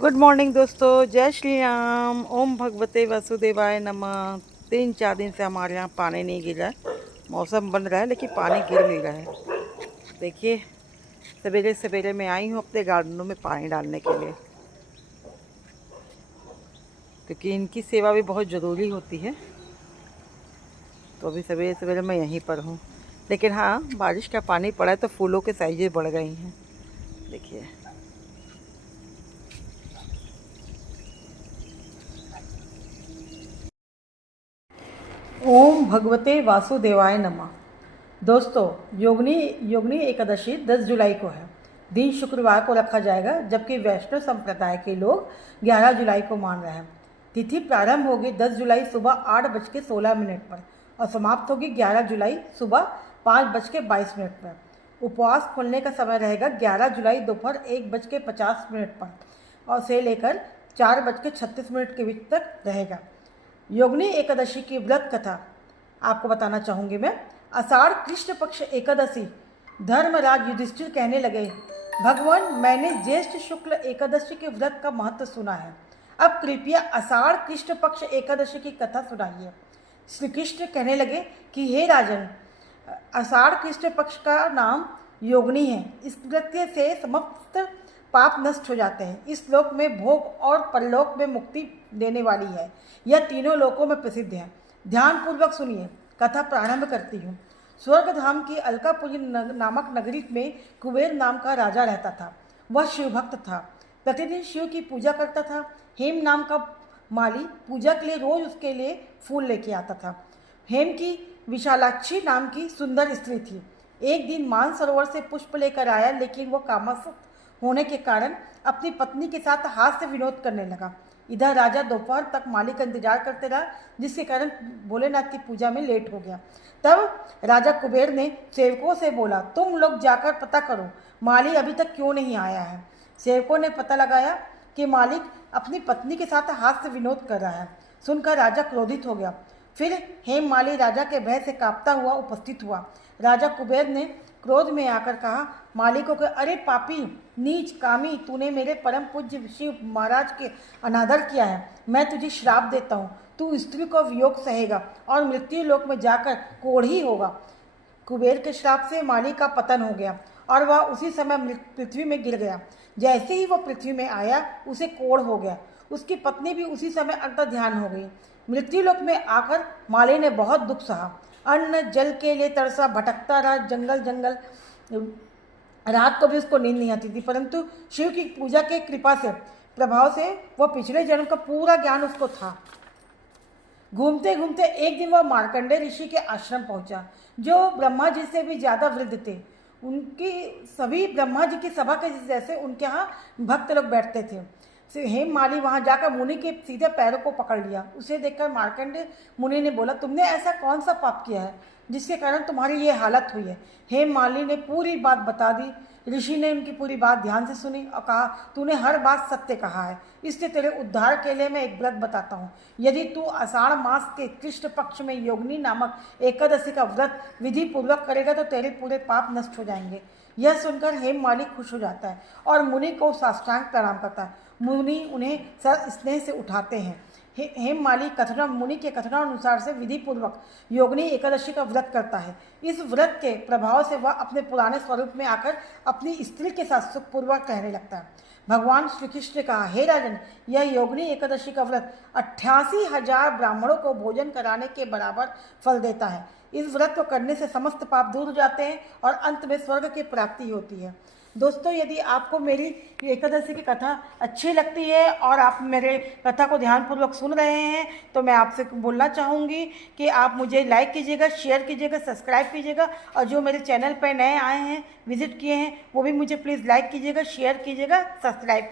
Good morning दोस्तों, जय श्री राम। ओम भगवते वासुदेवाय नमः। 3-4 दिन से हमारे यहाँ पानी नहीं गिर रहा है। मौसम बन रहा है लेकिन पानी गिर नहीं रहा है। देखिए, सवेरे सवेरे मैं आई हूँ अपने गार्डनों में पानी डालने के लिए, क्योंकि इनकी सेवा भी बहुत ज़रूरी होती है। तो अभी सवेरे सवेरे मैं यहीं पर हूँ, लेकिन हाँ, बारिश का पानी पड़ा है तो फूलों के साइजें बढ़ गई हैं। देखिए, ओम भगवते वासुदेवाय नमः। दोस्तों, योगिनी योगिनी एकादशी 10 जुलाई को है। दिन शुक्रवार को रखा जाएगा, जबकि वैष्णव संप्रदाय के लोग 11 जुलाई को मान रहे हैं। तिथि प्रारंभ होगी 10 जुलाई सुबह 8:16 पर और समाप्त होगी 11 जुलाई सुबह 5:22 पर। उपवास खोलने का समय रहेगा 11 जुलाई दोपहर 1:50 पर और से लेकर 4:36 के बीच तक रहेगा। योगिनी एकादशी की व्रत कथा आपको बताना चाहूँगी मैं। आषाढ़ कृष्ण पक्ष एकादशी। धर्मराज युधिष्ठिर कहने लगे, भगवान, मैंने ज्येष्ठ शुक्ल एकादशी के व्रत का महत्व सुना है। अब कृपया आषाढ़ कृष्ण पक्ष एकादशी की कथा सुनाइए। श्री कृष्ण कहने लगे कि हे राजन, आषाढ़ कृष्ण पक्ष का नाम योगिनी है। इस व्रत से समस्त पाप नष्ट हो जाते हैं। इस लोक में भोग और परलोक में मुक्ति देने वाली है। यह तीनों लोकों में प्रसिद्ध है। ध्यानपूर्वक सुनिए, कथा प्रारंभ करती हूँ। स्वर्गधाम की अलकापुरी नामक नगरी में कुबेर नाम का राजा रहता था। वह शिवभक्त था, प्रतिदिन शिव की पूजा करता था। हेम नाम का माली पूजा के लिए रोज उसके लिए फूल लेके आता था। हेम की विशालाक्षी नाम की सुंदर स्त्री थी। एक दिन मानसरोवर से पुष्प लेकर आया, लेकिन वह कामासक्त होने के कारण अपनी पत्नी के साथ हास्य विनोद करने लगा। इधर राजा दोपहर तक माली का इंतजार करते रहा, जिसके कारण भोलेनाथ की पूजा में लेट हो गया। तब राजा कुबेर ने सेवकों से बोला, तुम लोग जाकर पता करो माली अभी तक क्यों नहीं आया है। सेवकों ने पता लगाया कि मालिक अपनी पत्नी के साथ हास्य विनोद कर रहा है। सुनकर राजा क्रोधित हो गया। फिर हेम माली राजा के भय से कांपता हुआ उपस्थित हुआ। राजा कुबेर ने क्रोध में आकर कहा, मालिकों को, अरे पापी, नीच, कामी, तूने मेरे परम पूज्य शिव महाराज के अनादर किया है। मैं तुझे श्राप देता हूँ। तू स्त्री को वियोग सहेगा और मृत्यु लोक में जाकर कोढ़ी होगा। कुबेर के श्राप से माली का पतन हो गया और वह उसी समय पृथ्वी में गिर गया। जैसे ही वह पृथ्वी में आया, उसे कोढ़ हो गया। उसकी पत्नी भी उसी समय अंतर्ध्यान हो गई। मृत्यु लोक में आकर माली ने बहुत दुख सहा। अन्न जल के लिए तरसा, भटकता रहा जंगल जंगल। रात को भी उसको नींद नहीं आती थी, परंतु शिव की पूजा के कृपा से, प्रभाव से, वह पिछले जन्म का पूरा ज्ञान उसको था। घूमते घूमते एक दिन वह मार्कंडेय ऋषि के आश्रम पहुंचा, जो ब्रह्मा जी से भी ज़्यादा वृद्ध थे। उनकी सभी ब्रह्मा जी की सभा के जैसे उनके यहाँ भक्त लोग बैठते थे। हेम माली वहाँ जाकर मुनि के सीधे पैरों को पकड़ लिया। उसे देखकर मार्कंडेय मुनि ने बोला, तुमने ऐसा कौन सा पाप किया है जिसके कारण तुम्हारी ये हालत हुई है। हेम माली ने पूरी बात बता दी। ऋषि ने उनकी पूरी बात ध्यान से सुनी और कहा, तूने हर बात सत्य कहा है, इसलिए तेरे उद्धार के लिए मैं एक व्रत बताता हूँ। यदि तू आषाढ़ मास के कृष्ण पक्ष में योगिनी नामक एकादशी का व्रत विधि पूर्वक करेगा तो तेरे पूरे पाप नष्ट हो जाएंगे। यह सुनकर हेम माली खुश हो जाता है और मुनि को साष्टांग प्रणाम करता है। मुनि उन्हें सर स्नेह से उठाते हैं। हेम माली कथना मुनि के कथनानुसार से विधि पूर्वक योगिनी एकादशी का व्रत करता है। इस व्रत के प्रभाव से वह अपने पुराने स्वरूप में आकर अपनी स्त्री के साथ सुखपूर्वक रहने लगता है। भगवान श्री कृष्ण ने कहा, हे राजन, यह योगिनी एकादशी का व्रत 88,000 ब्राह्मणों को भोजन कराने के बराबर फल देता है। इस व्रत को करने से समस्त पाप दूर हो जाते हैं और अंत में स्वर्ग की प्राप्ति होती है। दोस्तों, यदि आपको मेरी एकादशी की कथा अच्छी लगती है और आप मेरे कथा को ध्यानपूर्वक सुन रहे हैं, तो मैं आपसे बोलना चाहूँगी कि आप मुझे लाइक कीजिएगा, शेयर कीजिएगा, सब्सक्राइब कीजिएगा और जो मेरे चैनल पर नए आए हैं, विजिट किए हैं, वो भी मुझे प्लीज़ लाइक कीजिएगा, शेयर कीजिएगा, सब्सक्राइब कीजिएगा।